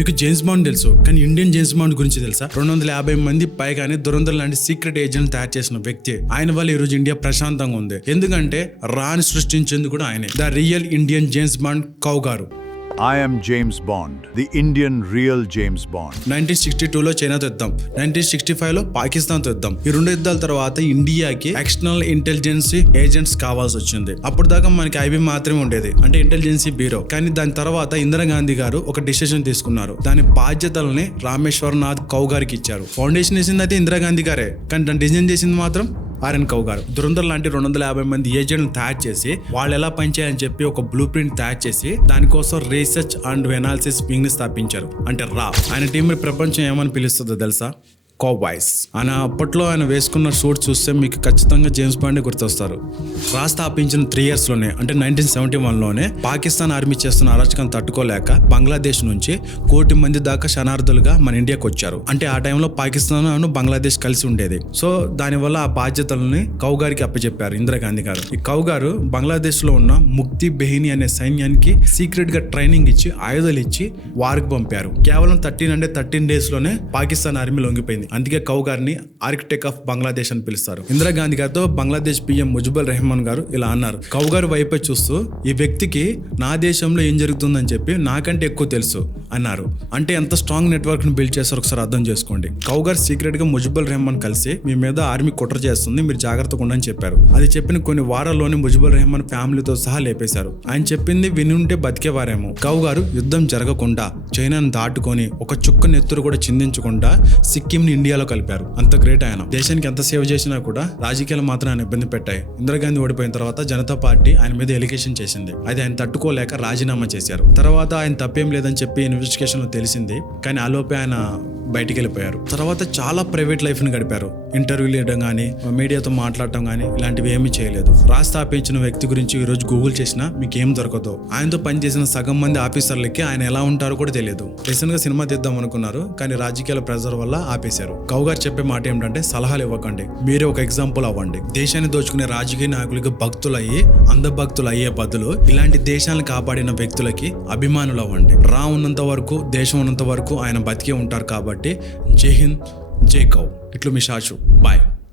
మీకు James bond తెలుసు, కానీ ఇండియన్ జేమ్స్ బాండ్ గురించి తెలుసా? 250 మంది పైగానే దురంధర్ లాంటి సీక్రెట్ ఏజెంట్ తయారు చేసిన వ్యక్తి ఆయన వల్ల ఈ రోజు ఇండియా ప్రశాంతంగా ఉంది. ఎందుకంటే రాని సృష్టించేందుకు కూడా ఆయనే the real Indian James bond cow గారు. I am James Bond, the Indian real James Bond. 1962లో చైనాతో యుద్ధం, 1965లో పాకిస్తాన్తో యుద్ధం. ఈ రెండు యుద్ధాల తర్వాత ఇండియాకి ఎక్స్టర్నల్ ఇంటెలిజెన్సీ ఏజెంట్స్ కావాల్సి వచ్చింది. అప్పుడు దాకా మనకి ఐబీ మాత్రమే ఉండేది, అంటే ఇంటెలిజెన్సీ బ్యూరో. కానీ దాని తర్వాత ఇందిరాగాంధీ గారు ఒక డిసిషన్ తీసుకున్నారు. దాని బాధ్యతల్ని రామేశ్వరనాథ్ కౌ గారికి ఇచ్చారు. ఫౌండేషన్ వేసింది అయితే ఇందిరాగాంధీ గారే, కానీ దాన్ని డిజైన్ చేసింది మాత్రం ఆర్ఎన్ కౌ గారు. దురంధర్ లాంటి 250 మంది ఏజెంట్లు తయారు చేసి వాళ్ళు ఎలా పనిచేయాలని చెప్పి ఒక బ్లూ ప్రింట్ తయారు చేసి దానికోసం రీసెర్చ్ అండ్ ఎనాలిసిస్ వింగ్ ని స్థాపించారు, అంటే రా. ఆయన టీం ప్రపంచం ఏమని పిలుస్తుందో తెలుసా? కౌబాయ్స్. ఆయన అప్పట్లో ఆయన వేసుకున్న సూట్ చూస్తే మీకు ఖచ్చితంగా జేమ్స్ బాండ్ గుర్తొస్తారు. రా స్థాపించిన 3 years లోనే, అంటే 1971లోనే పాకిస్తాన్ ఆర్మీ చేస్తున్న అరాచకం తట్టుకోలేక బంగ్లాదేశ్ నుంచి 1 కోటి మంది దాకా శరణార్థులుగా మన ఇండియాకి వచ్చారు. అంటే ఆ టైంలో పాకిస్తాన్ బంగ్లాదేశ్ కలిసి ఉండేది. సో దానివల్ల ఆ బాధ్యతల్ని కౌ గారికి అప్పచెప్పారు ఇందిరాగాంధీ గారు. ఈ కౌ గారు బంగ్లాదేశ్ లో ఉన్న ముక్తి బెహిని అనే సైన్యానికి సీక్రెట్ గా ట్రైనింగ్ ఇచ్చి ఆయుధాలు ఇచ్చి వారికి పంపారు. కేవలం 13 days లోనే పాకిస్తాన్ ఆర్మీ లొంగిపోయింది. అందుకే కౌ గారిని ఆర్కిటెక్ట్ ఆఫ్ బంగ్లాదేశ్ అని పిలుస్తారు. ఇందిరాగాంధీ గారితో బంగ్లాదేశ్ పిఎం ముజిబుర్ రెహమాన్ గారు ఇలా అన్నారు, కౌ గారు వైపే చూస్తూ ఈ వ్యక్తికి నా దేశంలో ఏం జరుగుతుందని చెప్పి నాకంటే ఎక్కువ తెలుసు అన్నారు. అంటే ఎంత స్ట్రాంగ్ నెట్వర్క్ ని బిల్డ్ చేస్తారో ఒకసారి అర్థం చేసుకోండి. కౌ గారు సీక్రెట్ గా ముజిబుర్ రెహమాన్ కలిసి మీ మీద ఆర్మీ కుట్ర చేస్తుంది, మీరు జాగ్రత్తగా ఉండని చెప్పారు. అది చెప్పిన కొన్ని వారాల్లోనే ముజిబుర్ రెహమాన్ ఫ్యామిలీతో సహా లేపేశారు. ఆయన చెప్పింది విని ఉంటే బతికేవారేమో. కౌ గారు యుద్ధం జరగకుండా చైనాను దాటుకొని ఒక చుక్క నెత్తురు కూడా చిందించకుండా సిక్కిం ని ఇండియాలో కలిపారు. అంత గ్రేట్ ఆయన. దేశానికి ఎంత సేవ చేసినా కూడా రాజకీయాలు మాత్రం ఆయన ఇబ్బంది పెట్టాయి. ఇందిరాగాంధీ ఓడిపోయిన తర్వాత జనతా పార్టీ ఆయన మీద ఎలిగేషన్ చేసింది. అది ఆయన తట్టుకోలేక రాజీనామా చేశారు. తర్వాత ఆయన తప్పేం లేదని చెప్పి ఇన్వెస్టిగేషన్ లో తెలిసింది, కానీ ఆలోపే ఆయన బయటికి వెళ్ళిపోయారు. తర్వాత చాలా ప్రైవేట్ లైఫ్ ని గడిపారు. ఇంటర్వ్యూలు ఇవ్వడం కానీ మీడియాతో మాట్లాడటం కానీ ఇలాంటివి ఏమీ చేయలేదు. రా స్థాపించిన వ్యక్తి గురించి ఈ రోజు గూగుల్ చేసినా మీకు ఏం దొరకదు. ఆయనతో పనిచేసిన సగం మంది ఆఫీసర్లకి ఆయన ఎలా ఉంటారో కూడా తెలియదు. రీసెంట్ గా సినిమా తీద్దాం అనుకున్నారు, కానీ రాజకీయాల ప్రెజర్ వల్ల ఆపేశారు. కౌ గారు చెప్పే మాట ఏమిటంటే సలహాలు ఇవ్వకండి, మీరే ఒక ఎగ్జాంపుల్ అవ్వండి. దేశాన్ని దోచుకునే రాజకీయ నాయకులకి భక్తులయ్యి అంధభక్తులు అయ్యే బదులు ఇలాంటి దేశాలను కాపాడిన వ్యక్తులకి అభిమానులు అవ్వండి. రా ఉన్నంత వరకు, దేశం ఉన్నంత వరకు ఆయన బతికే ఉంటారు. కాబట్టి జై హింద్, జై కౌ. ఇట్లు మీ షాషు. బాయ్.